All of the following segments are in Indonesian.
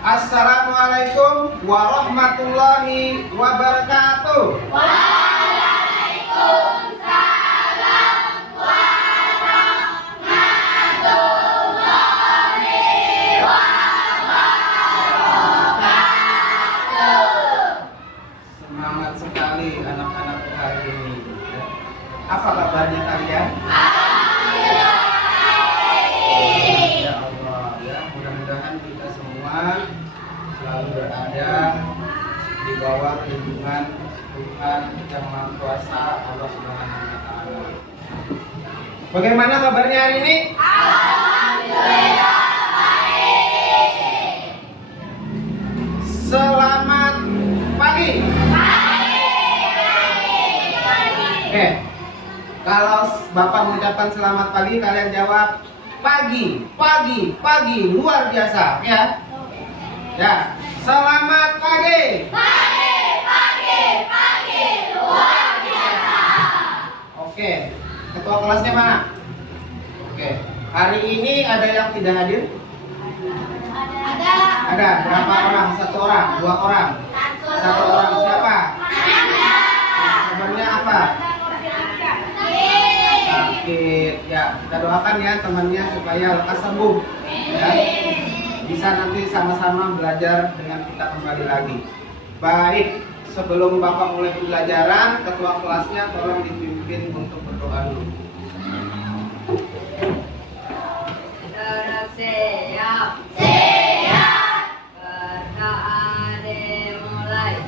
Assalamualaikum warahmatullahi wabarakatuh. Waalaikumsalam warahmatullahi wabarakatuh. Semangat sekali anak-anak hari ini. Apa kabarnya kalian? Ya Allah, ya mudah-mudahan kita semua selalu berada di bawah lindungan Tuhan yang Maha Kuasa, Allah Subhanahu wa Ta'ala. Bagaimana kabarnya hari ini? Alhamdulillah baik. Selamat pagi. Oke, kalau Bapak mengucapkan selamat pagi, kalian jawab pagi, pagi, pagi, luar biasa, ya. Ya, selamat pagi. Pagi, luar biasa. Oke, ketua kelasnya mana? Oke, hari ini ada yang tidak hadir? Ada. Ada, berapa orang? Satu orang, dua orang? Satu orang, siapa? Kabarnya apa? Sakit. Ya, kita doakan ya temannya supaya lekas sembuh. Ya. Bisa nanti sama-sama belajar dengan kita kembali lagi. Baik, sebelum Bapak mulai pembelajaran, ketua kelasnya tolong dipimpin untuk berdoa dulu. Siap. Berdoa dimulai.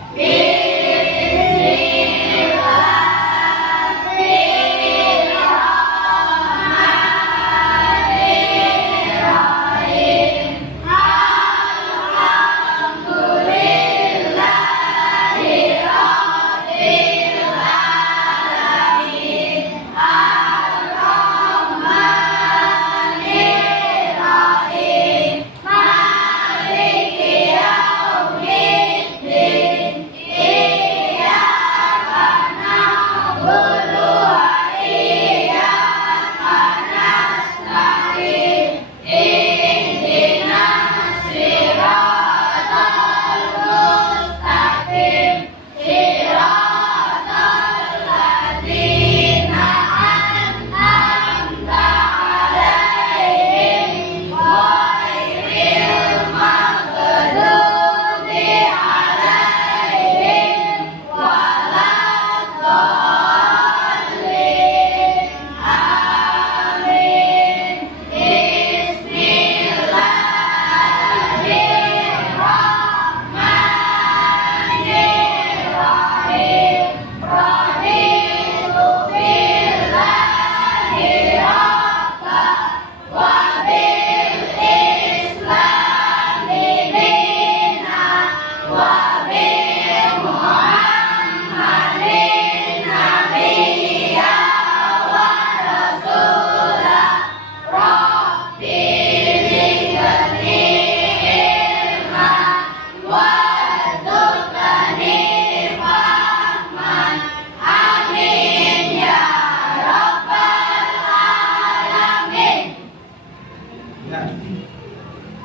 Ya,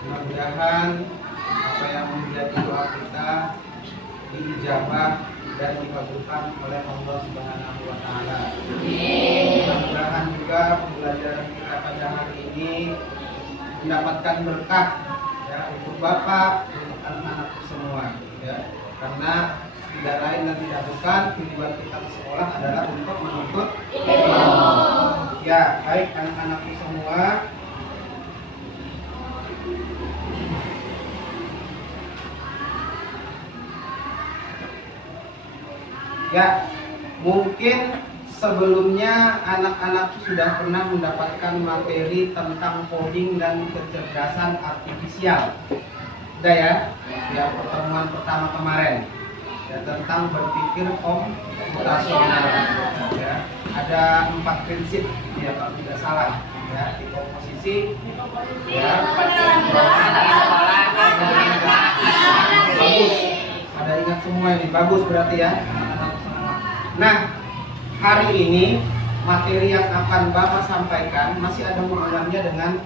mudah-mudahan apa yang menjadi doa kita diijabah dan dikabulkan oleh Allah Subhanahu wa Ta'ala. Mudah-mudahan juga pembelajaran kita pada hari ini mendapatkan berkah ya untuk Bapak, untuk anak-anak semua ya. Karena tidak lain dan tidak bukan tujuan kita ke sekolah adalah untuk menuntut ilmu. Ya, baik anak-anakku semua. Ya, mungkin sebelumnya anak-anak sudah pernah mendapatkan materi tentang coding dan kecerdasan artifisial. Udah ya? Ya, pertemuan pertama kemarin. Ya, tentang berpikir komputasional. Ya, ada 4 prinsip ya kalau tidak salah. Ya, di komposisi. Ya. Bagus. Ada ingat semua ini, bagus berarti ya. Nah, hari ini materi yang akan Bapak sampaikan masih ada hubungannya dengan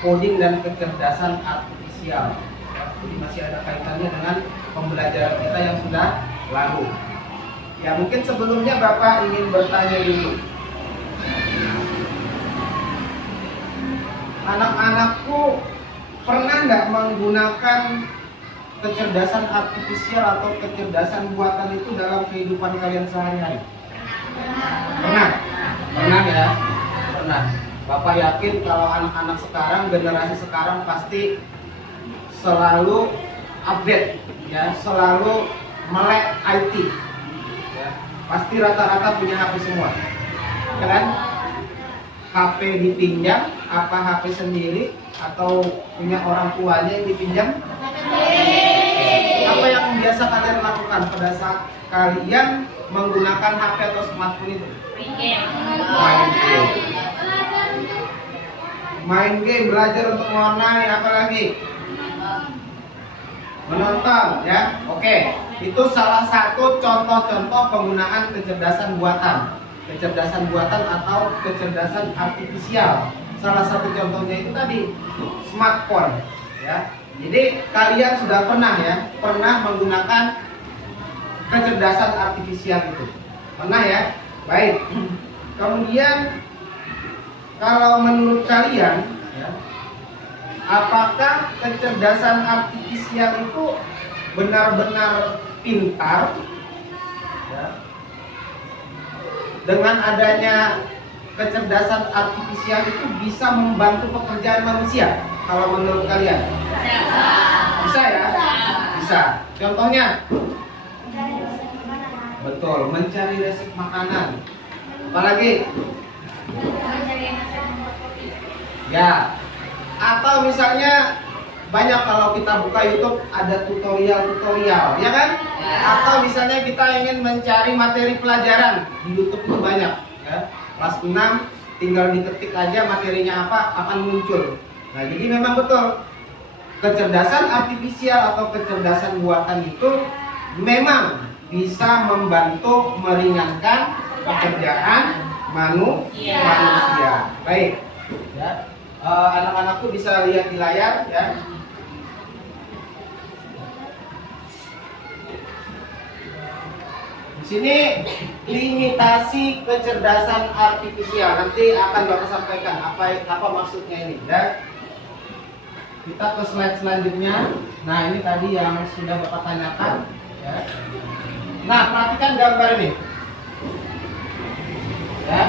coding dan kecerdasan artifisial. artifisial. Ya, jadi masih ada kaitannya dengan pembelajaran kita yang sudah lalu. Ya, mungkin sebelumnya Bapak ingin bertanya dulu. Anak-anakku pernah nggak menggunakan kecerdasan artifisial atau kecerdasan buatan itu dalam kehidupan kalian sehari-hari? Pernah? Pernah ya? Pernah. Bapak yakin kalau anak-anak sekarang, generasi sekarang pasti selalu update, ya, selalu melek IT. Ya, pasti rata-rata punya HP semua, ya kan? HP dipinjam, apa HP sendiri atau punya orang tuanya yang dipinjam? Apa yang biasa kalian lakukan pada saat kalian menggunakan HP atau smartphone itu? Main game. Main game, belajar untuk mewarnai, apa lagi? Menonton, ya. Oke, itu salah satu contoh-contoh penggunaan kecerdasan buatan. Kecerdasan buatan atau kecerdasan artifisial. Salah satu contohnya itu tadi smartphone, ya. Jadi kalian sudah pernah menggunakan kecerdasan artifisial itu. Pernah ya? Baik. Kemudian kalau menurut kalian, ya, apakah kecerdasan artifisial itu benar-benar pintar? Ya, dengan adanya kecerdasan artifisial itu bisa membantu pekerjaan manusia. Kalau menurut kalian? Bisa ya? Bisa. Contohnya? Betul, mencari resep makanan. Apalagi? Ya. Atau misalnya banyak kalau kita buka YouTube ada tutorial, ya kan? Atau misalnya kita ingin mencari materi pelajaran di YouTube itu banyak, ya. Kelas 6 tinggal diketik aja materinya apa akan muncul. Nah, jadi memang betul kecerdasan artifisial atau kecerdasan buatan itu memang bisa membantu meringankan pekerjaan manusia. Baik, ya. Anak-anakku bisa lihat di layar, ya. Di sini limitasi kecerdasan artifisial. Nanti akan Bapak sampaikan apa maksudnya ini, ya. Kita ke slide selanjutnya. Nah, ini tadi yang sudah Bapak tanyakan, ya. Nah, perhatikan gambar ini. Ya.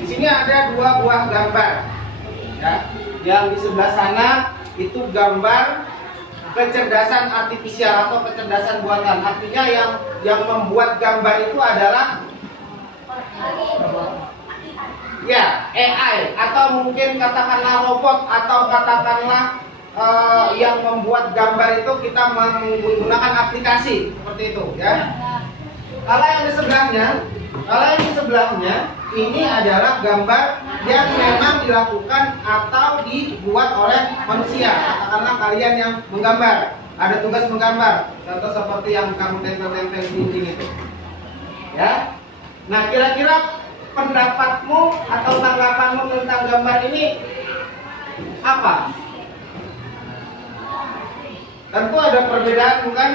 Di sini ada dua buah gambar. Ya. Yang di sebelah sana itu gambar kecerdasan artifisial atau kecerdasan buatan. Artinya yang membuat gambar itu adalah ya AI atau mungkin katakanlah robot atau katakanlah yang membuat gambar itu kita menggunakan aplikasi seperti itu, ya. Kalau yang di sebelahnya ini adalah gambar yang memang dilakukan atau dibuat oleh manusia. Katakanlah kalian yang menggambar, ada tugas menggambar, contoh seperti yang kamu tempel-tempel di dinding itu, ya. Nah, kira-kira pendapatmu atau tanggapanmu tentang gambar ini apa? Tentu ada perbedaan, bukan?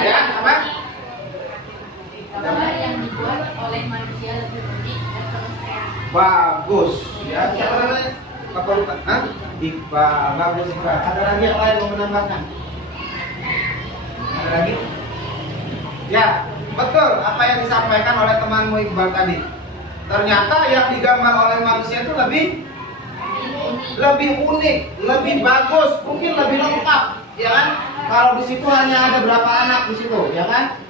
Ya, apa? Gambar yang dibuat oleh manusia lebih unik dan penuh kreasi. Bagus, ya. Siapa namanya? Bapak lupa. Hah? Iqbal, bagus Iqbal. Ada lagi yang lain mau menambahkan? Ada lagi? Ya, betul apa yang disampaikan oleh temanmu Iqbal tadi. Ternyata yang digambar oleh manusia itu lebih unik, lebih bagus, mungkin lebih lengkap, ya kan? Kalau di situ hanya ada berapa anak di situ, ya kan?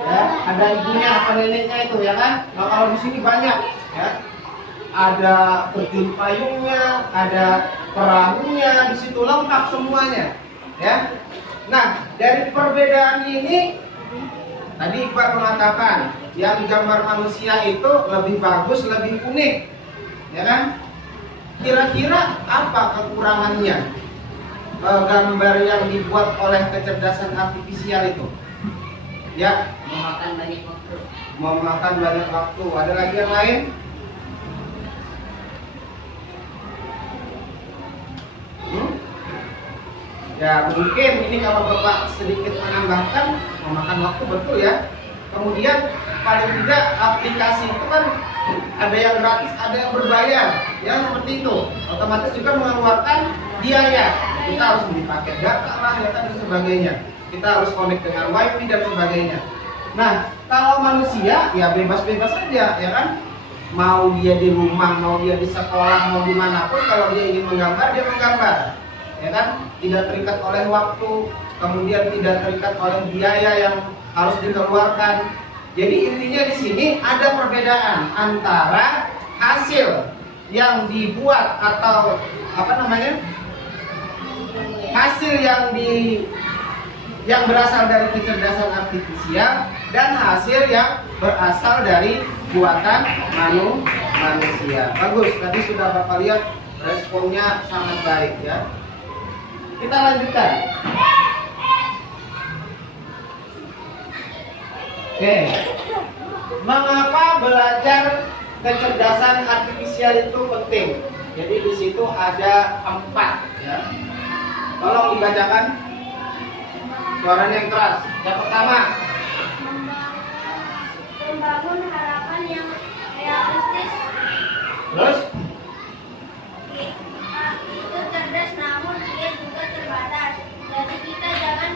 Ya, ada ibunya, apa neneknya itu, ya kan? Nah, kalau di sini banyak, ya. Ada terjun payungnya, ada perahunya, di situ lengkap semuanya, ya. Nah, dari perbedaan ini tadi Iqbal mengatakan yang gambar manusia itu lebih bagus, lebih unik, ya kan? Kira-kira apa kekurangannya gambar yang dibuat oleh kecerdasan artifisial itu? Ya, memakan banyak waktu. Ada lagi yang lain? Ya mungkin ini kalau Bapak sedikit menambahkan memakan waktu, betul ya. Kemudian paling tidak aplikasi itu kan ada yang gratis, ada yang berbayar, ya seperti itu. Otomatis juga mengeluarkan biaya. Kita harus beli paket data lah, ya kan, dan sebagainya. Kita harus connect dengan wifi dan sebagainya. Nah, kalau manusia ya bebas-bebas saja, ya kan. Mau dia di rumah, mau dia di sekolah, mau dimanapun, kalau dia ingin menggambar, dia menggambar, ya kan. Tidak terikat oleh waktu, kemudian tidak terikat oleh biaya yang harus dikeluarkan. Jadi intinya di sini ada perbedaan antara hasil yang dibuat atau hasil yang berasal dari kecerdasan artifisial dan hasil yang berasal dari buatan manusia. Bagus, tadi sudah Bapak lihat responnya sangat baik ya. Kita lanjutkan. Oke, mengapa belajar kecerdasan artifisial itu penting? Jadi di situ ada 4 ya. Tolong dibacakan suaranya yang keras. Yang pertama, membangun harapan yang realistis. terus Itu cerdas namun dia juga terbatas. Jadi kita jangan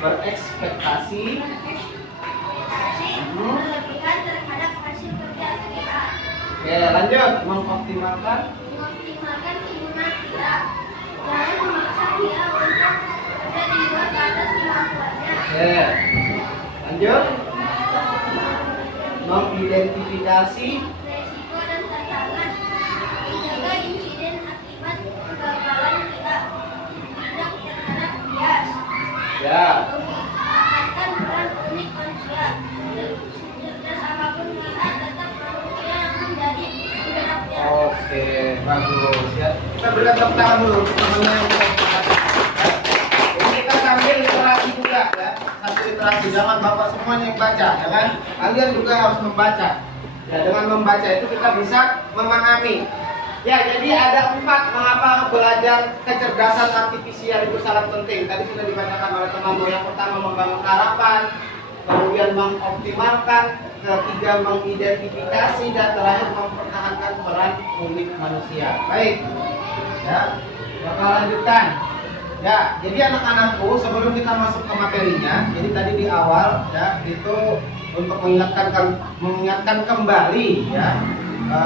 berekspektasi berlebihan terhadap hasil kerja kita. Oke, lanjut. Mengoptimalkan Penggunaan kita. Jangan memaksa dia untuk bekerja di luar batas kemampuannya. Oke, lanjut. Mengidentifikasi Resiko dan tantangan. Menjaga insiden akibat kegagalan kita. Tidak terhadap bias. ya. Memaparkan peran unik manusia. Cerdas apapun kita tetap manusia yang menjadi penggeraknya. Oke, bagus ya. Kita berikan tepuk tangan dulu untuk teman-teman yang sudah berkata. Ini kita sambil literasi juga ya. Sambil literasi, jangan Bapak semuanya yang baca, ya kan? Kalian juga harus membaca. Ya, dengan membaca itu kita bisa memahami. Ya, jadi ada 4 mengapa belajar kecerdasan artifisial itu sangat penting. Tadi sudah dibacakan oleh teman-teman. Yang pertama membangun harapan, kemudian mengoptimalkan, ketiga mengidentifikasi, dan terakhir mempertahankan peran unik manusia. Baik, ya, bakal lanjutkan. Ya, jadi anak-anakku sebelum kita masuk ke materinya, jadi tadi di awal ya itu untuk mengingatkan kembali ya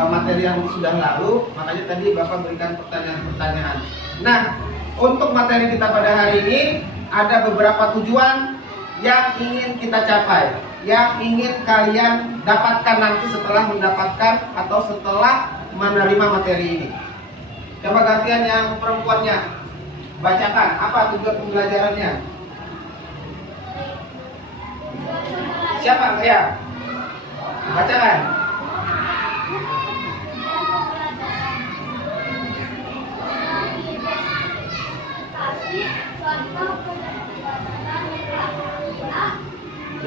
materi yang sudah lalu, makanya tadi Bapak berikan pertanyaan-pertanyaan. Nah, untuk materi kita pada hari ini ada beberapa tujuan yang ingin kita capai, yang ingin kalian dapatkan nanti setelah mendapatkan atau setelah menerima materi ini. Coba gantian yang perempuannya bacakan apa tujuan pembelajarannya. Siapa? Ya, bacakan.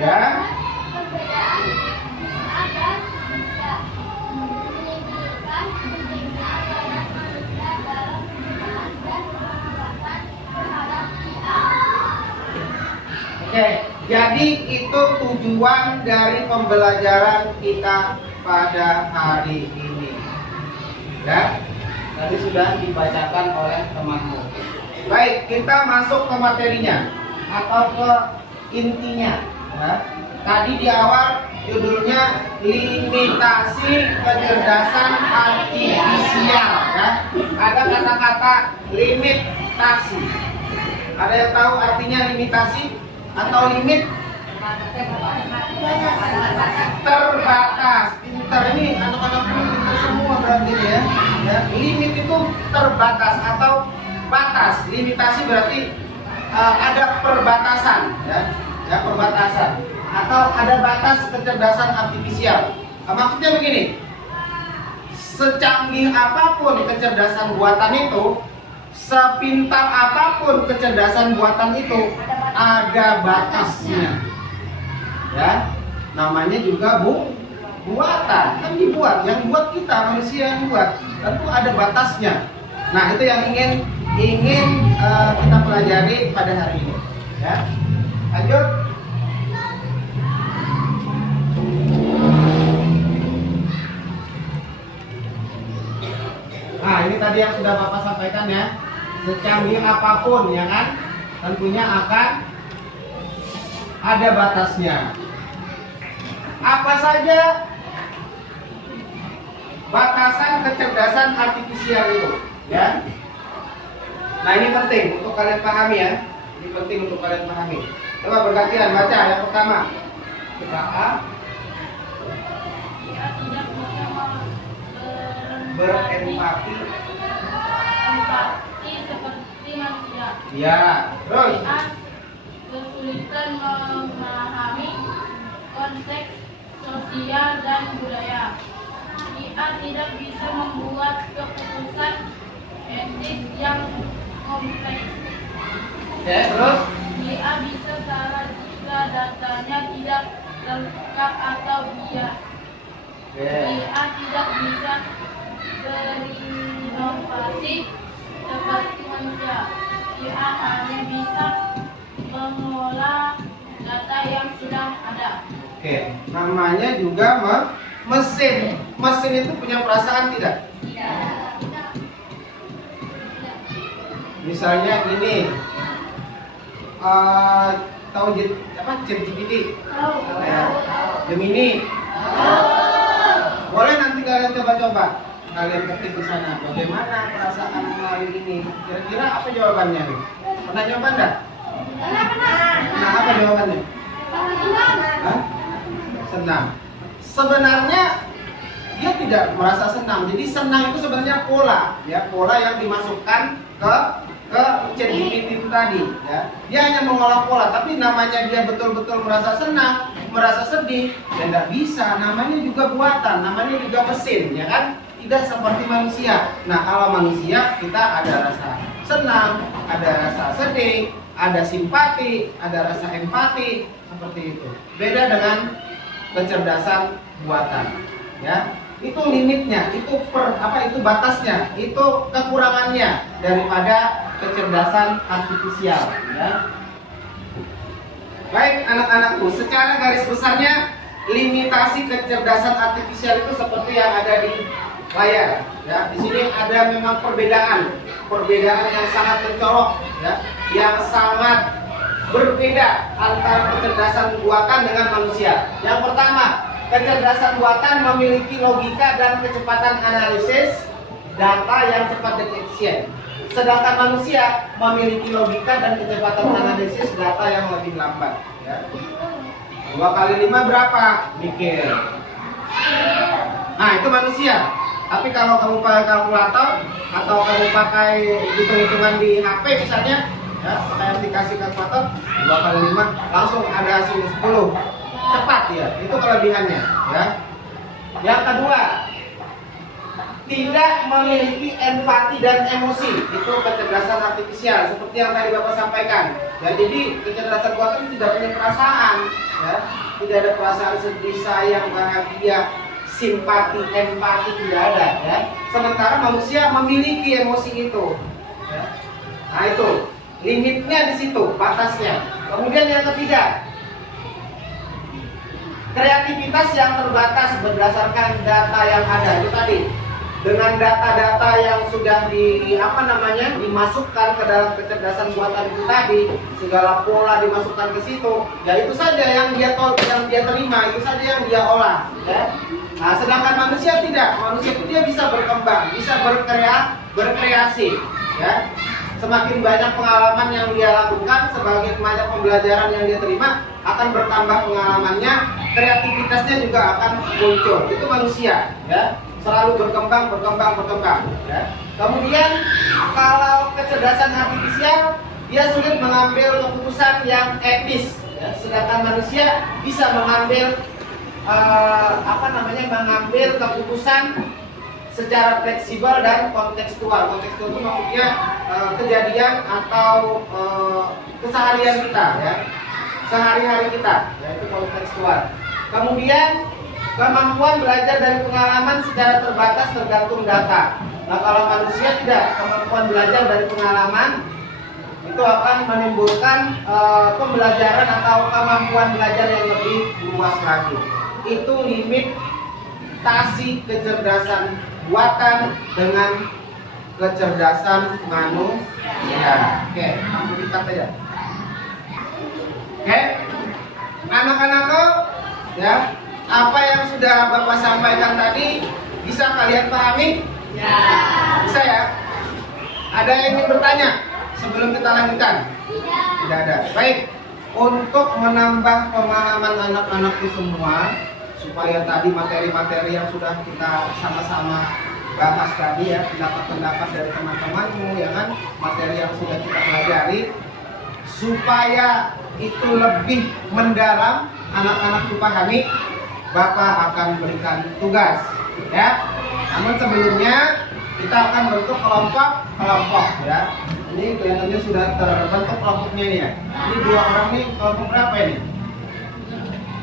Ya. Oke, jadi itu tujuan dari pembelajaran kita pada hari ini. Ya, tadi sudah dibacakan oleh temanmu. Baik, kita masuk ke materinya atau ke intinya. Ya. Tadi di awal judulnya limitasi kecerdasan artifisial. Ya. Ada kata-kata limitasi. Ada yang tahu artinya limitasi atau limit? Terbatas. Pintar ini anak-anak pintar semua berarti ya. Ya. Limit itu terbatas atau batas. Limitasi berarti ada perbatasan, ya perbatasan atau ada batas kecerdasan artifisial. Maksudnya begini, secanggih apapun kecerdasan buatan itu, sepintar apapun kecerdasan buatan itu, ada batasnya. Ya, namanya juga buatan, kan dibuat, yang buat kita manusia yang buat, tentu ada batasnya. Nah, itu yang ingin kita pelajari pada hari ini. Ya, lanjut. Nah, ini tadi yang sudah Bapak sampaikan ya. Secanggih apapun ya kan, tentunya akan ada batasnya. Apa saja batasan kecerdasan artifisial itu, ya? Nah, ini penting untuk kalian pahami ya. Ini penting untuk kalian pahami. Coba bergantian baca yang pertama. Coba A. Dia tidak bisa Berempati. empati seperti manusia. Ya, terus. Dia kesulitan memahami konteks sosial dan budaya. Dia tidak bisa membuat keputusan etis yang kompleks. Oke, terus. Dia bisa salah jika datanya tidak lengkap atau bias. Oke. Dia tidak bisa berinovasi seperti manusia. Dia hanya bisa mengolah data yang sudah ada. Oke, namanya juga mesin. Mesin itu punya perasaan tidak? Misalnya ini, tahu ChatGPT? Ya. Gemini. Boleh nanti kalian coba-coba. Kalian ketik di sana. Bagaimana perasaan melalui ini? Kira-kira apa jawabannya nih? Pernah nyoba enggak? Nah, apa jawabannya? Hah? Senang. Sebenarnya dia tidak merasa senang. Jadi senang itu sebenarnya pola, ya, pola yang dimasukkan ke ChatGPT itu tadi, ya. Dia hanya mengolah pola, tapi namanya dia betul-betul merasa senang, merasa sedih, ya tidak bisa. Namanya juga buatan, namanya juga mesin, ya kan? Tidak seperti manusia. Nah, kalau manusia kita ada rasa senang, ada rasa sedih, ada simpati, ada rasa empati, seperti itu. Beda dengan kecerdasan buatan, ya. Itu limitnya, itu itu batasnya, itu kekurangannya daripada kecerdasan artifisial, ya. Baik anak-anakku, secara garis besarnya limitasi kecerdasan artifisial itu seperti yang ada di layar, ya. Di sini ada memang perbedaan yang sangat mencolok, ya, yang sangat berbeda antara kecerdasan buatan dengan manusia. Yang pertama, kecerdasan buatan memiliki logika dan kecepatan analisis data yang cepat detection. Sedangkan manusia memiliki logika dan kecepatan analisis data yang lebih lambat. Ya. 2 kali 5 berapa? Mikir. Nah, itu manusia. Tapi kalau kamu pakai kalkulator atau kamu pakai hitung-hitungan di HP misalnya, ya, pakai aplikasi kalkulator, 2 kali 5 langsung ada hasil 10. Cepat ya, itu kelebihannya, ya. Yang kedua, tidak memiliki empati dan emosi, itu kecerdasan artifisial seperti yang tadi Bapak sampaikan. Ya, jadi kecerdasan buatan tidak punya perasaan, ya. Tidak ada perasaan sedih, sayang, bahagia, simpati, empati, tidak ada, ya. Sementara manusia memiliki emosi itu, ya. Nah, itu limitnya di situ, batasnya. Kemudian yang ketiga, kreativitas yang terbatas berdasarkan data yang ada. Itu tadi, dengan data-data yang sudah dimasukkan ke dalam kecerdasan buatan itu tadi, segala pola dimasukkan ke situ, ya itu saja yang dia terima, itu saja yang dia olah, ya. Nah, sedangkan manusia tidak. Manusia itu dia bisa berkembang, bisa berkreasi, ya. Semakin banyak pengalaman yang dia lakukan, semakin banyak pembelajaran yang dia terima, akan bertambah pengalamannya, kreativitasnya juga akan muncul. Itu manusia, ya. Selalu berkembang, ya. Kemudian kalau kecerdasan artifisial, dia sulit mengambil keputusan yang etis, ya. Sedangkan manusia bisa mengambil mengambil keputusan secara fleksibel dan kontekstual. Kontekstual itu maksudnya kejadian atau keseharian kita, ya, sehari-hari kita, yaitu kontekstual. Kemudian kemampuan belajar dari pengalaman secara terbatas tergantung data. Nah, kalau manusia tidak, kemampuan belajar dari pengalaman itu akan menimbulkan pembelajaran atau kemampuan belajar yang lebih luas lagi. Itu limitasi kecerdasan buatan dengan kecerdasan manusia. Oke, langsung dikat aja. Oke, anak-anakku, ya, apa yang sudah Bapak sampaikan tadi bisa kalian pahami? Ya. Bisa ya? Ada yang ingin bertanya sebelum kita lanjutkan? Tidak ada. Baik, untuk menambah pemahaman anak-anak itu semua, supaya tadi materi-materi yang sudah kita sama-sama bahas tadi ya, pendapat-pendapat dari teman-temanmu, ya kan, materi yang sudah kita pelajari, supaya itu lebih mendalam, anak-anak dipahami, Bapak akan berikan tugas, ya. Namun sebelumnya kita akan bentuk kelompok, ya. Ini kelihatannya sudah terbentuk kelompoknya nih ya. Ini 2 orang nih, kelompok berapa ini?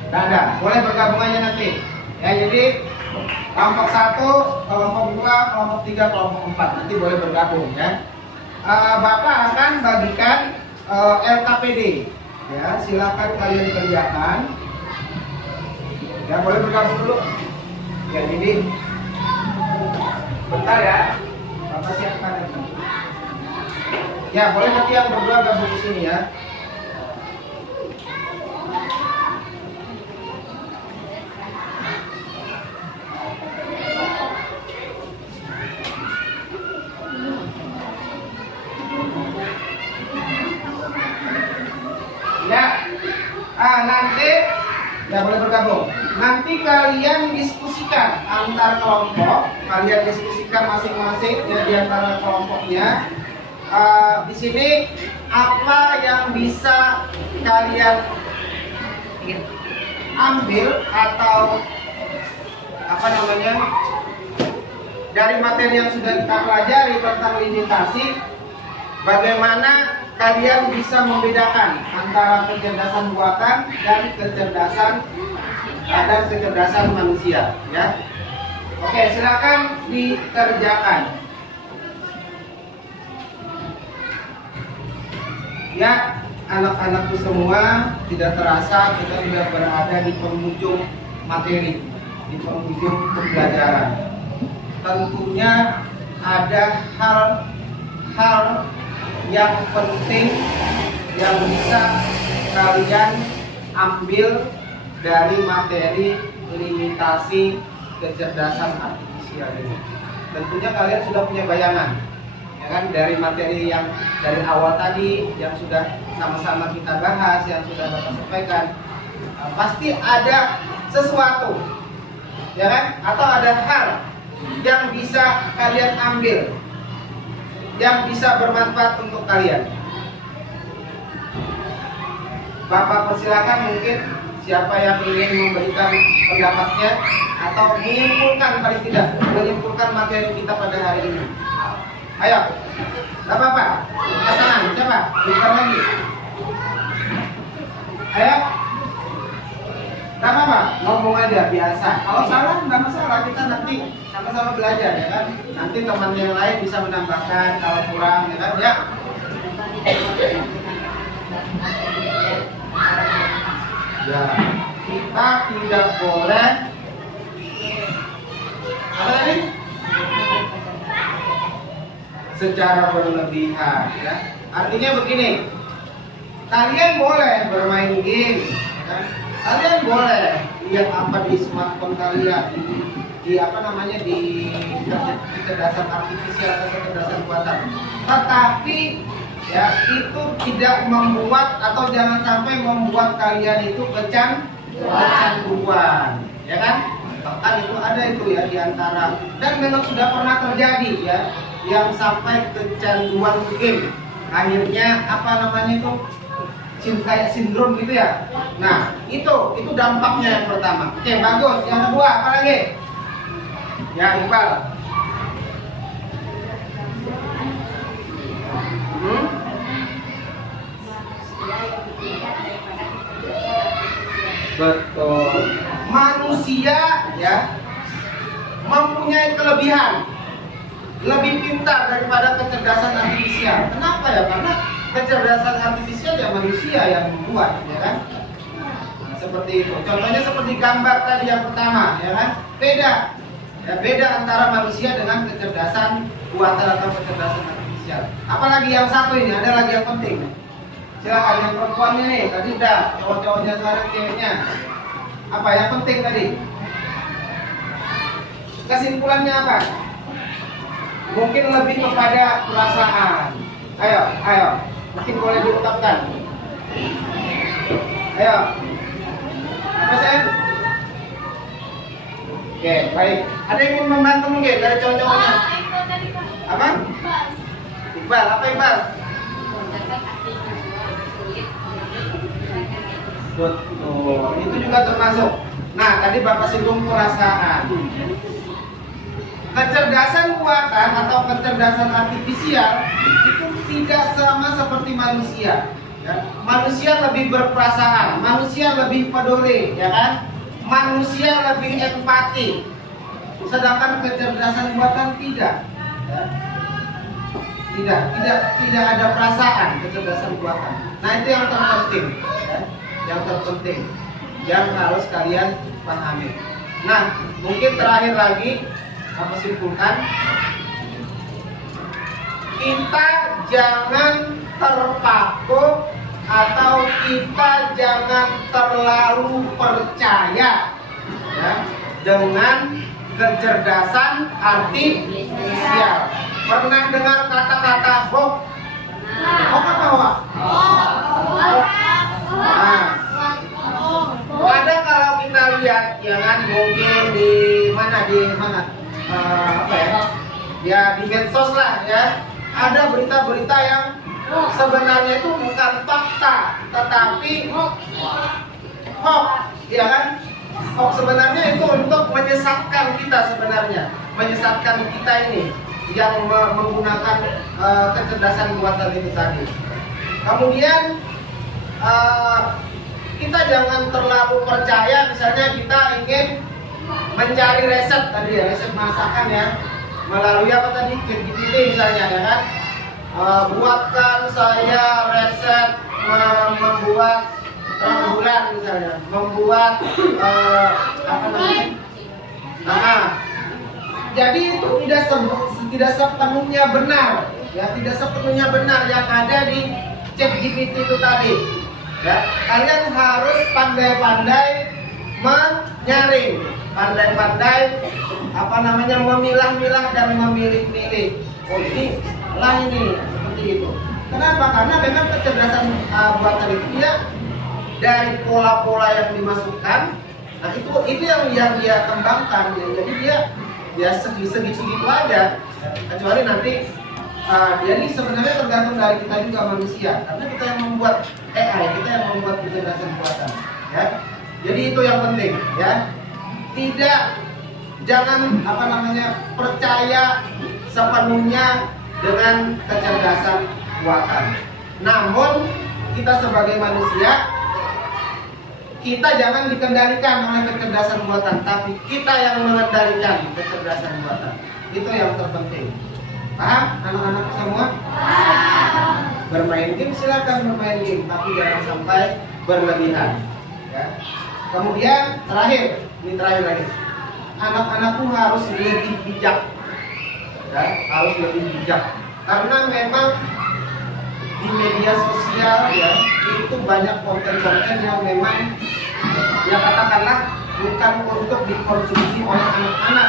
Tidak ada. Boleh bergabung aja nanti. Ya, jadi kelompok 1, kelompok 2, kelompok 3, kelompok 4 nanti boleh bergabung ya. Bapak akan bagikan LKPD. Ya, silakan kalian kerjakan. Ya, boleh bergabung dulu. Ya, jadi bentar ya. Bapak siapkan itu. Ya, boleh nanti yang berdua gabung di sini ya. Ya, nanti ya boleh bergabung. Nanti kalian diskusikan antar kelompok, kalian diskusikan masing-masing ya di antara kelompoknya. Di sini apa yang bisa kalian ambil atau apa namanya dari materi yang sudah kita pelajari tentang limitasi, bagaimana kalian bisa membedakan antara kecerdasan buatan dan kecerdasan manusia, ya. Oke, silakan dikerjakan. Ya, anak-anakku semua, tidak terasa kita sudah berada di penghujung materi, di penghujung pembelajaran. Tentunya ada hal-hal yang penting yang bisa kalian ambil dari materi limitasi kecerdasan artifisial ini. Tentunya kalian sudah punya bayangan, ya kan, dari materi yang dari awal tadi yang sudah sama-sama kita bahas, yang sudah Bapak sampaikan. Pasti ada sesuatu, ya kan, atau ada hal yang bisa kalian ambil, yang bisa bermanfaat untuk kalian. Bapak persilakan, mungkin siapa yang ingin memberikan pendapatnya atau menyimpulkan, paling tidak menyimpulkan materi kita pada hari ini. Ayo, tidak apa-apa, tangan, coba, bukan lagi. Ayo, tidak apa-apa, ngomong aja biasa. Kalau salah tidak masalah, kita nanti sama-sama belajar, ya kan. Nanti teman yang lain bisa menambahkan kalau kurang, ya kan, ya. Ya, kita tidak boleh apa tadi? Secara berlebihan, ya. Artinya begini, kalian boleh bermain game, ya kan? Kalian boleh lihat apa di smartphone kalian, di apa namanya, di kecerdasan artifisial atau kecerdasan buatan. Tetapi ya, itu tidak membuat atau jangan sampai membuat kalian itu kecanduan, ya kan? Bahkan itu ada itu ya di antara, dan memang sudah pernah terjadi ya, yang sampai kecanduan game. Akhirnya apa namanya itu, kayak sindrom gitu ya. Nah, itu dampaknya yang pertama. Oke, bagus. Yang kedua apa lagi? Ya, Iqbal. Betul. Manusia ya mempunyai kelebihan, lebih pintar daripada kecerdasan artifisial. Kenapa ya? Karena kecerdasan artifisial ya manusia yang membuat, ya kan? Nah, seperti itu. Contohnya seperti gambar tadi yang pertama, ya kan? Beda. Ya, beda antara manusia dengan kecerdasan buatan atau kecerdasan artifisial. Apalagi yang satu ini, ada lagi yang penting. Silakan yang perempuannya nih, tadi udah, cowok-cowoknya sekarang ceweknya. Apa yang penting tadi? Kesimpulannya apa? Mungkin lebih kepada perasaan. Ayo, mungkin boleh diungkapkan. Ayo, apa sayang? Oke, baik. Ada yang ingin membantu mungkin dari cowok-cowoknya? Apa? Iqbal, apa Iqbal? Betul, itu juga termasuk. Nah, tadi Bapak singgung perasaan. Kecerdasan buatan atau kecerdasan artifisial itu tidak sama seperti manusia. Ya. Manusia lebih berperasaan, manusia lebih peduli, ya kan? Manusia lebih empati. Sedangkan kecerdasan buatan tidak. Ya. Tidak ada perasaan kecerdasan buatan. Nah, itu yang terpenting, ya. Yang terpenting, yang harus kalian pahami. Nah, mungkin terakhir lagi aku simpulkan, kita jangan terpaku atau kita jangan terlalu percaya, ya, dengan kecerdasan artifisial. Pernah dengar kata-kata hoax? Hoax apa hoax? Nah, ada kalau kita lihat, ya kan, mungkin di mana apa ya? Ya di medsos lah, ya. Ada berita-berita yang sebenarnya itu bukan fakta, tetapi hoax, ya kan? Hoax sebenarnya itu untuk menyesatkan kita sebenarnya, menyesatkan kita ini yang menggunakan kecerdasan buatan itu tadi. Kemudian kita jangan terlalu percaya, misalnya kita ingin mencari resep tadi ya, resep masakan ya, melalui apa tadi, ChatGPT misalnya, ya kan? Buatkan saya resep membuat terang bulan misalnya, membuat apa namanya? Nah, jadi itu tidak sepenuhnya benar, ya, tidak sepenuhnya benar yang ada di ChatGPT itu tadi. Ya, kalian harus pandai-pandai menyaring, pandai-pandai apa namanya, memilah-milah dan memilih-milih. Oh, ini lah ini seperti itu. Kenapa? Karena memang kecerdasan buatan itu dia dari pola-pola yang dimasukkan. Nah, itu yang dia kembangkan. Ya. Jadi dia segitu aja. Kecuali nanti dia ini sebenarnya tergantung dari kita juga manusia, karena kita yang membuat AI, kita yang membuat kecerdasan buatan, ya. Jadi itu yang penting, ya. Jangan apa namanya, percaya sepenuhnya dengan kecerdasan buatan. Namun kita sebagai manusia, kita jangan dikendalikan oleh kecerdasan buatan, tapi kita yang mengendalikan kecerdasan buatan. Itu yang terpenting. Paham anak-anak semua? Bermain game silakan bermain game, tapi jangan sampai berlebihan. Ya. Kemudian terakhir lagi, anak-anakku harus lebih bijak. Ya, harus lebih bijak. Karena memang di media sosial, ya, itu banyak konten-konten yang memang, ya, katakanlah bukan untuk dikonsumsi oleh anak-anak,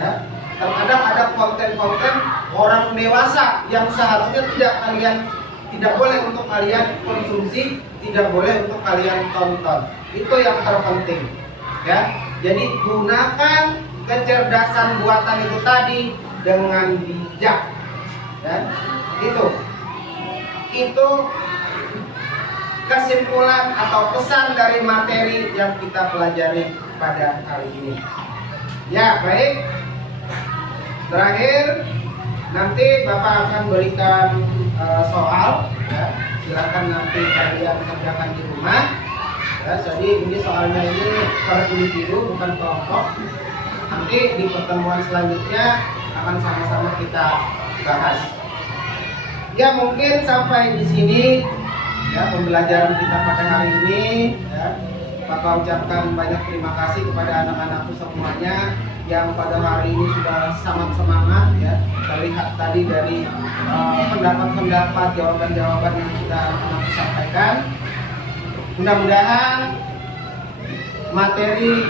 ya. Terkadang ada konten-konten orang dewasa yang seharusnya tidak boleh untuk kalian konsumsi, tidak boleh untuk kalian tonton. Itu yang terpenting, ya. Jadi gunakan kecerdasan buatan itu tadi dengan bijak, ya. Itu kesimpulan atau pesan dari materi yang kita pelajari pada hari ini. Ya, baik. Terakhir, nanti Bapak akan berikan soal, ya. Silakan nanti kalian kerjakan di rumah. Ya, jadi ini soalnya ini per individu, bukan kelompok. Nanti di pertemuan selanjutnya akan sama-sama kita bahas. Ya mungkin sampai di sini ya pembelajaran kita pada hari ini ya. Bapak ucapkan banyak terima kasih kepada anak-anakku semuanya yang pada hari ini sudah sangat semangat ya. Terlihat tadi dari pendapat-pendapat, jawaban-jawaban yang sudah anak sampaikan. Mudah-mudahan materi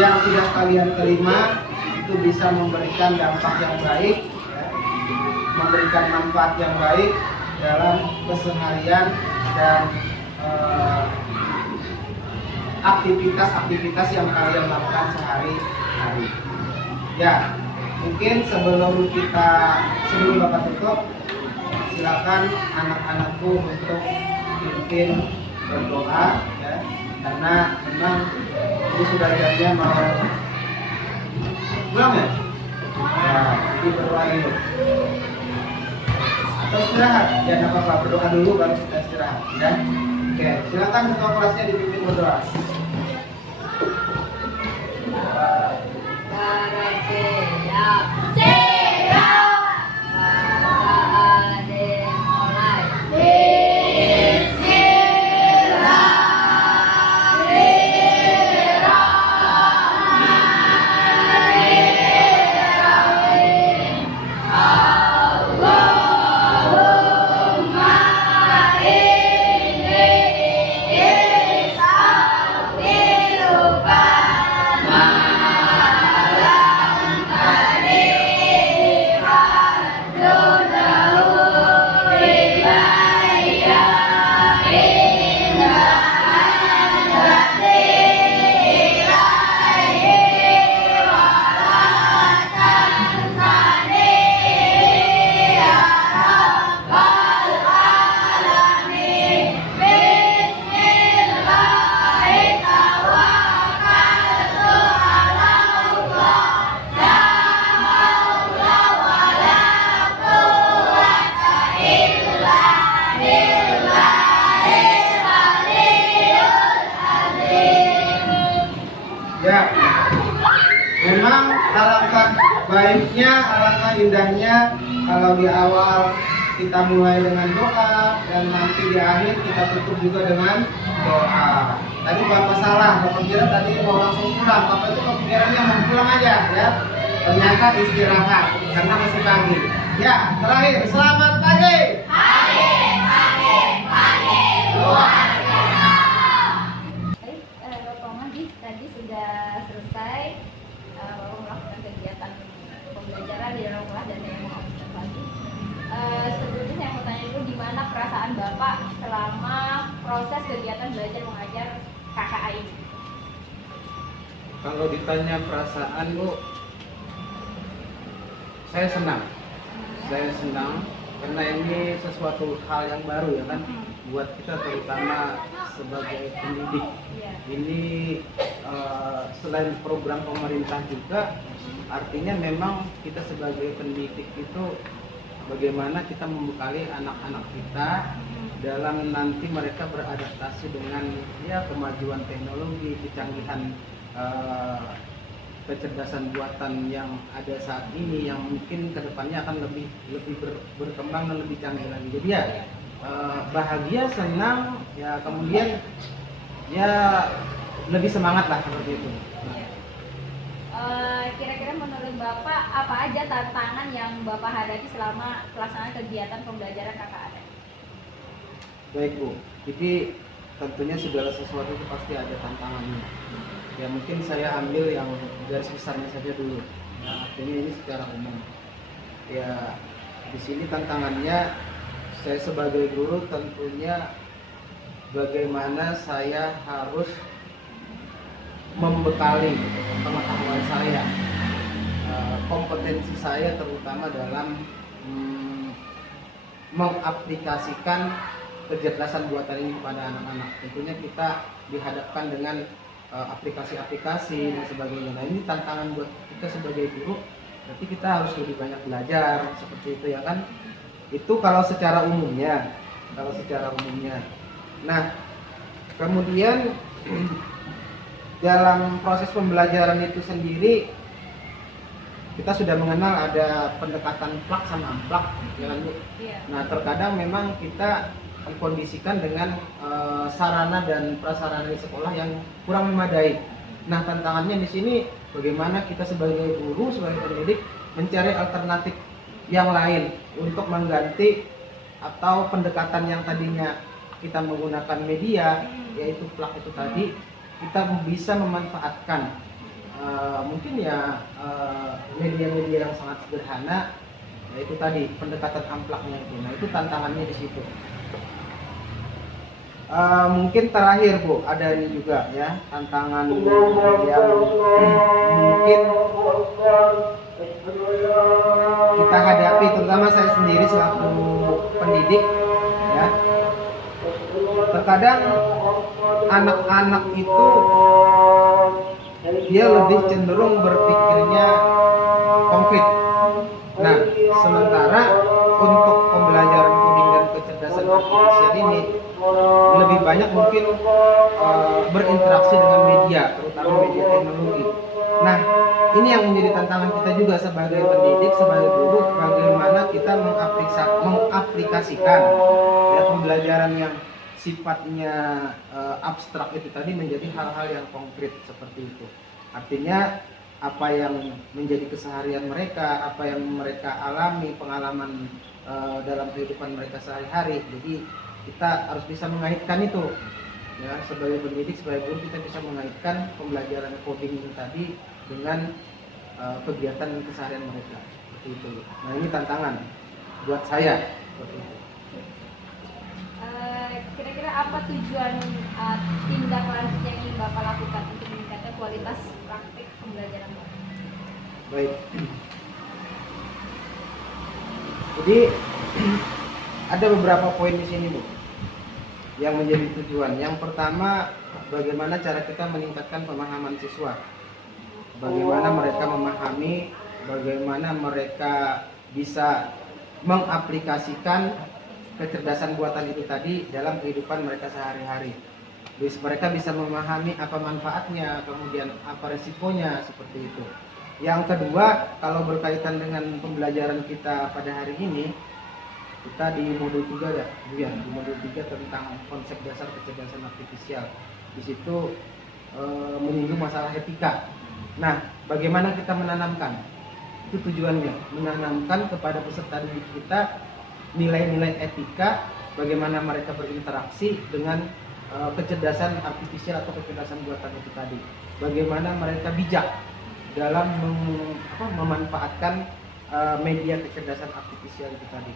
yang sudah kalian terima itu bisa memberikan dampak yang baik ya, memberikan manfaat yang baik dalam keseharian dan aktivitas-aktivitas yang kalian lakukan sehari-hari. Ya, mungkin sebelum Bapak tutup, silakan anak-anakku untuk mungkin berdoa ya, karena memang ini sudah jamnya mau pulang ya. Ya, jadi berdoa dulu. Atau istirahat, ya nggak apa-apa, berdoa dulu baru kita istirahat ya. Oke, silakan ketua kelasnya dipimpin berdoa. Ya, memang alangkah baiknya, alangkah indahnya kalau di awal kita mulai dengan doa dan nanti di akhir kita tutup juga dengan doa. Tadi Bapak salah, Bapak kira tadi mau langsung pulang, Bapak itu kepikirannya mau pulang aja ya. Ternyata istirahat karena masih pagi. Ya, terakhir selamat pagi. Luar biasa. Tadi sudah selesai melakukan kegiatan pembelajaran di dalam kelas dan saya mau observasi. Sebelumnya saya mau tanya dulu, gimana perasaan Bapak selama proses kegiatan belajar mengajar KKA ini? Kalau ditanya perasaan, Bu, saya senang. Saya senang karena ini sesuatu hal yang baru ya kan, buat kita terutama sebagai pendidik. Ini selain program pemerintah juga, artinya memang kita sebagai pendidik itu bagaimana kita membekali anak-anak kita dalam nanti mereka beradaptasi dengan ya kemajuan teknologi, kecanggihan kecerdasan buatan yang ada saat ini, yang mungkin kedepannya akan lebih berkembang dan lebih canggih lagi. Jadi ya bahagia, senang, ya kemudian ya lebih semangat lah seperti itu. Kira-kira menurut Bapak apa aja tantangan yang Bapak hadapi selama pelaksanaan kegiatan pembelajaran KKA? Baik Bu, jadi tentunya segala sesuatu itu pasti ada tantangannya. Ya mungkin saya ambil yang garis besarnya saja dulu. Ya, artinya ini secara umum. Ya di sini tantangannya saya sebagai guru tentunya bagaimana saya harus membekali pengetahuan saya, kompetensi saya terutama dalam mengaplikasikan kecerdasan buatan ini kepada anak-anak. Tentunya kita dihadapkan dengan aplikasi-aplikasi dan sebagainya. Nah ini tantangan buat kita sebagai guru, berarti kita harus lebih banyak belajar seperti itu ya kan. Itu kalau secara umumnya. Nah kemudian dalam proses pembelajaran itu sendiri kita sudah mengenal ada pendekatan plak sama amplak, ya kan Bu? Iya. Nah, terkadang memang kita kondisikan dengan sarana dan prasarana di sekolah yang kurang memadai. Nah, tantangannya di sini bagaimana kita sebagai guru, sebagai pendidik mencari alternatif yang lain untuk mengganti atau pendekatan yang tadinya kita menggunakan media, yaitu plak itu tadi, kita bisa memanfaatkan mungkin ya media-media yang sangat sederhana, yaitu tadi pendekatan amplaknya itu. Nah, itu tantangannya di situ. Mungkin terakhir Bu, ada ini juga ya, tantangan yang mungkin kita hadapi, terutama saya sendiri selaku pendidik ya. Terkadang anak-anak itu dia lebih cenderung berpikirnya konkret. Nah, sementara untuk pembelajaran coding dan kecerdasan artifisial ini lebih banyak mungkin berinteraksi dengan media, terutama media teknologi. Nah, ini yang menjadi tantangan kita juga sebagai pendidik, sebagai guru, bagaimana kita mengaplikasikan ya, pembelajaran yang sifatnya abstrak itu tadi menjadi hal-hal yang konkret seperti itu. Artinya apa yang menjadi keseharian mereka, apa yang mereka alami, pengalaman dalam kehidupan mereka sehari-hari. Jadi kita harus bisa mengaitkan itu ya, sebagai pendidik, sebagai guru kita bisa mengaitkan pembelajaran coding ini tadi dengan kegiatan keseharian mereka seperti itu. Nah, ini tantangan buat saya seperti itu. Kira-kira apa tujuan tindak lanjut yang ingin Bapak lakukan untuk meningkatkan kualitas praktik pembelajaran Bapak? Baik. Jadi ada beberapa poin di sini Bu yang menjadi tujuan. Yang pertama, bagaimana cara kita meningkatkan pemahaman siswa, bagaimana mereka memahami, bagaimana mereka bisa mengaplikasikan kecerdasan buatan itu tadi dalam kehidupan mereka sehari-hari. Mereka bisa memahami apa manfaatnya, kemudian apa resikonya, seperti itu. Yang kedua, kalau berkaitan dengan pembelajaran kita pada hari ini, kita di modul 3 ya, di modul 3 tentang konsep dasar kecerdasan artifisial. Di situ menyinggung masalah etika. Nah, bagaimana kita menanamkan? Itu tujuannya, menanamkan kepada peserta didik kita nilai-nilai etika, bagaimana mereka berinteraksi dengan kecerdasan artifisial atau kecerdasan buatan itu tadi. Bagaimana mereka bijak dalam memanfaatkan media kecerdasan artifisial itu tadi.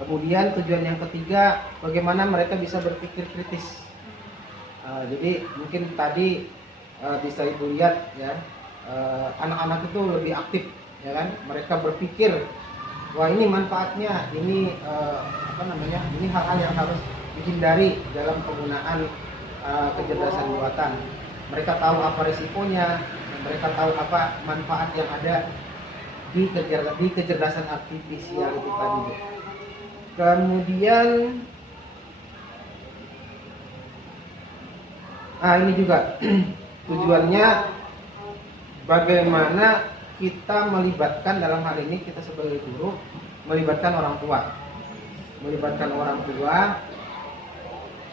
Kemudian tujuan yang ketiga, bagaimana mereka bisa berpikir kritis. Jadi mungkin tadi bisa Ibu lihat ya, anak-anak itu lebih aktif, ya kan? Mereka berpikir, wah ini manfaatnya, ini ini hal-hal yang harus dihindari dalam penggunaan kecerdasan buatan. Mereka tahu apa risikonya, mereka tahu apa manfaat yang ada di kecerdasan artifisial itu tadi. Kemudian ini juga tujuannya bagaimana kita melibatkan, dalam hal ini kita sebagai guru melibatkan orang tua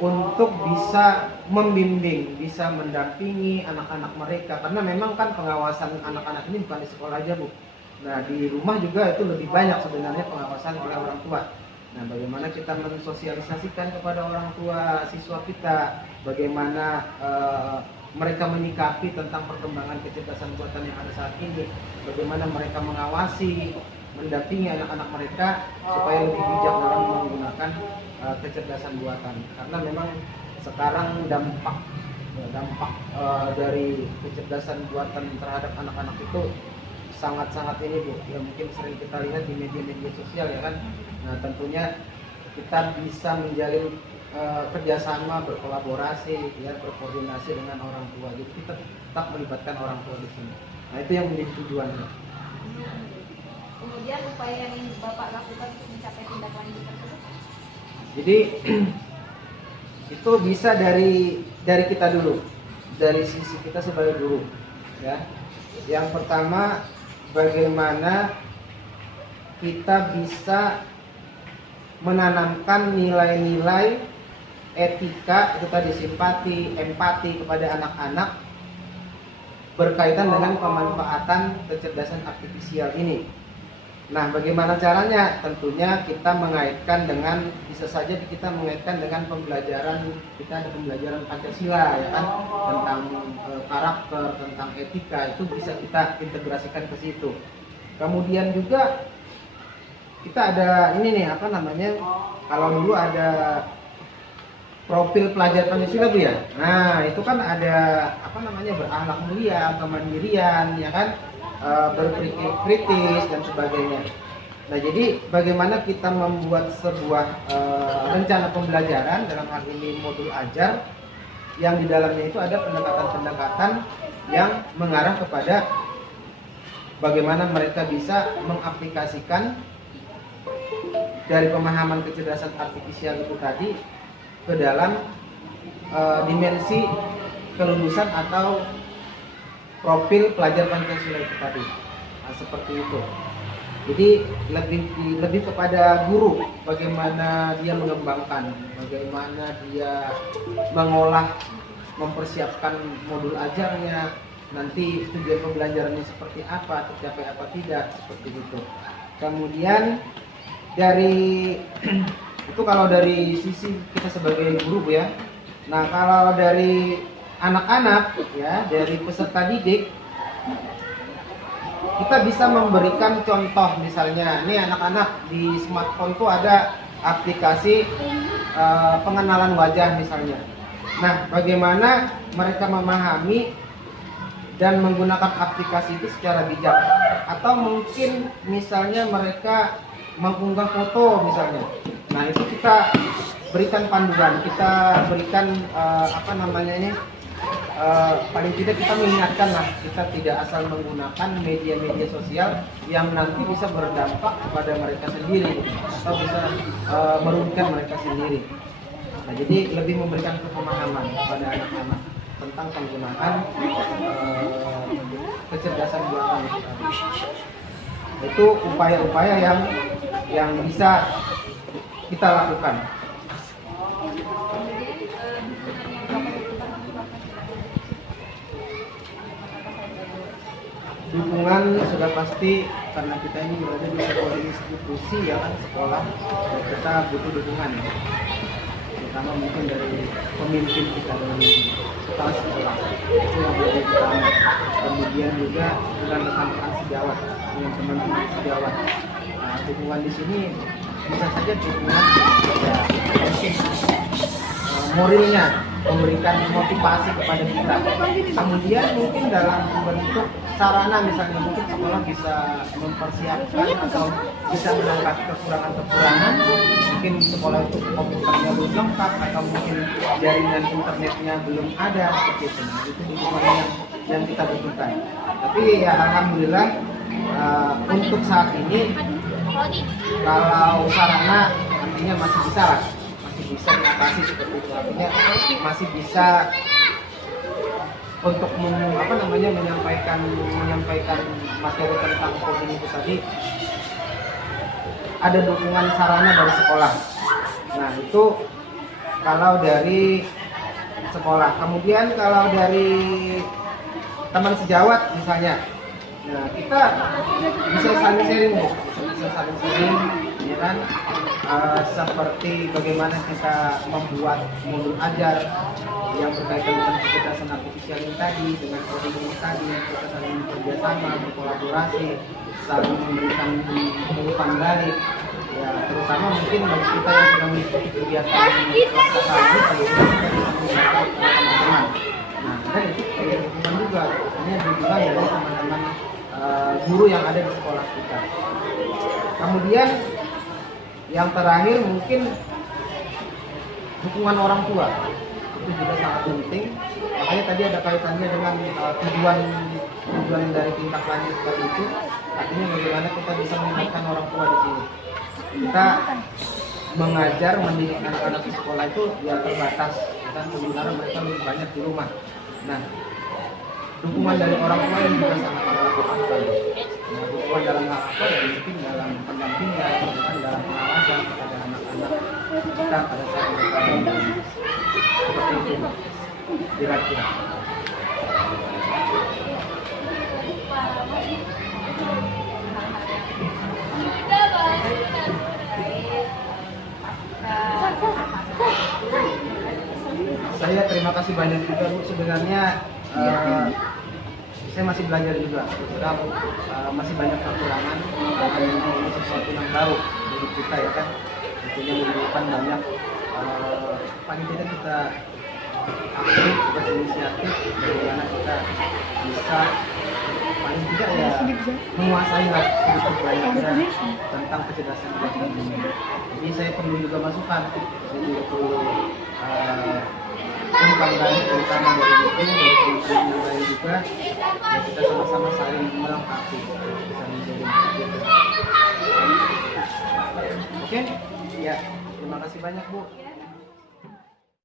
untuk bisa membimbing, bisa mendampingi anak-anak mereka, karena memang kan pengawasan anak-anak ini bukan di sekolah aja Bu. Nah, di rumah juga itu lebih banyak sebenarnya pengawasan oleh orang tua. Nah, bagaimana kita mensosialisasikan kepada orang tua siswa kita, bagaimana mereka menyikapi tentang perkembangan kecerdasan buatan yang ada saat ini, bagaimana mereka mengawasi, mendampingi anak-anak mereka supaya lebih bijak dalam menggunakan kecerdasan buatan. Karena memang sekarang dampak dari kecerdasan buatan terhadap anak-anak itu sangat-sangat ini Bu, ya mungkin sering kita lihat di media-media sosial ya kan. Nah, tentunya kita bisa menjalin kerjasama, berkolaborasi, ya berkoordinasi dengan orang tua. Jadi kita tetap melibatkan orang tua di sini. Nah, itu yang menjadi tujuannya. Kemudian upaya yang ingin Bapak lakukan untuk mencapai tindak lanjut tersebut? Jadi itu bisa dari kita dulu, dari sisi kita sebagai guru, ya. Yang pertama, bagaimana kita bisa menanamkan nilai-nilai etika, itu tadi simpati, empati kepada anak-anak berkaitan dengan pemanfaatan kecerdasan artifisial ini. Nah, bagaimana caranya? Tentunya kita mengaitkan dengan, bisa saja kita mengaitkan dengan pembelajaran, kita ada pembelajaran Pancasila ya kan, tentang karakter, tentang etika, itu bisa kita integrasikan ke situ. Kemudian juga kita ada ini nih, apa namanya, kalau dulu ada profil pelajar Pancasila Bu ya. Nah, itu kan ada apa namanya, berakhlak mulia, kemandirian ya kan, berpikir kritis dan sebagainya. Nah, jadi bagaimana kita membuat sebuah rencana pembelajaran, dalam hal ini modul ajar, yang di dalamnya itu ada pendekatan-pendekatan yang mengarah kepada bagaimana mereka bisa mengaplikasikan dari pemahaman kecerdasan artifisial itu tadi ke dalam dimensi kelulusan atau profil pelajar Pancasila itu tadi. Nah, seperti itu. Jadi lebih kepada guru, bagaimana dia mengembangkan, bagaimana dia mengolah, mempersiapkan modul ajarnya, nanti tujuan pembelajarannya seperti apa, tercapai apa tidak, seperti itu. Kemudian dari itu kalau dari sisi kita sebagai guru Bu ya. Nah, kalau dari anak-anak ya, dari peserta didik, kita bisa memberikan contoh. Misalnya nih, anak-anak di smartphone tuh ada aplikasi pengenalan wajah misalnya. Nah, bagaimana mereka memahami dan menggunakan aplikasi itu secara bijak. Atau mungkin misalnya mereka mengunggah foto misalnya. Nah, itu kita berikan panduan, kita berikan paling tidak kita mengingatkan lah, kita tidak asal menggunakan media-media sosial yang nanti bisa berdampak kepada mereka sendiri atau bisa merugikan mereka sendiri. Nah, jadi lebih memberikan pemahaman kepada anak-anak tentang penggunaan kecerdasan buatan itu upaya-upaya yang bisa kita lakukan. Dukungan sudah pasti, karena kita ini berada di sebuah institusi ya kan, sekolah, kita butuh dukungan, terutama mungkin dari pemimpin kita, dari kepala sekolah, itu yang boleh kita. Kemudian juga dengan rekan-rekan sejawat, dengan teman-teman sejawat. Nah, dukungan di sini bisa saja dukungan ya, mungkin moralnya, memberikan motivasi kepada kita. Kemudian mungkin dalam bentuk sarana, misalnya mungkin sekolah bisa mempersiapkan atau bisa menangkap kekurangan-kekurangan. Mungkin sekolah itu komputernya belum lengkap atau mungkin jaringan internetnya belum ada, seperti itu. Nah, itu dukungan yang kita butuhkan. Tapi ya alhamdulillah untuk saat ini kalau sarana artinya masih bisa lah, masih bisa diatasi seperti itu. Artinya masih bisa untuk menyampaikan materi tentang coding itu tadi, ada dukungan sarana dari sekolah. Nah, itu kalau dari sekolah. Kemudian kalau dari teman sejawat misalnya, nah kita bisa saling sharing Bu, bisa saling sharing ya kan, seperti bagaimana kita membuat modul ajar yang berkaitan dengan kecerdasan artifisial ini tadi, dengan coding ini tadi, kita saling bekerjasama, berkolaborasi, saling memberikan umpan balik. Ya, terutama mungkin bagi kita yang sedang mengikuti kegiatan kelas ini, kita bisa menggunakan teman-teman. Nah, dan itu dukungan juga, ini dukungan dari teman-teman guru yang ada di sekolah kita. Kemudian yang terakhir mungkin dukungan orang tua, itu juga sangat penting. Makanya tadi ada kaitannya dengan tujuan dari tingkat lanjut tadi itu, artinya bagaimana kita bisa mengingatkan orang tua di sini. Kita mengajar, mendidik anak-anak di sekolah itu ya terbatas, dan sementara mereka lebih banyak di rumah. Nah, dukungan dari orang tua yang juga sangat dilakukan. dukungan dalam hal apa ya, mungkin dalam pendampingan, bukan dalam pengawasan kepada anak-anak kita pada saat mereka seperti itu kira-kira. Saya terima kasih banyak juga Bu, sebenarnya saya masih belajar juga, terus masih banyak kekurangan karena memang ini sesuatu yang baru bagi kita ya kan, tentunya memerlukan banyak paling tidak kita aktif, berinisiatif bagaimana kita bisa paling tidak ya menguasai lah sedikit banyaknya tentang kecerdasan buatan ini. Jadi saya perlu juga masukan, saya juga perlu umpan balik terutama dari itu, dari kementerian yang lain juga, ya kita sama-sama saling melengkapi bisa menjadi gitu. Oke, ya terima kasih banyak Bu.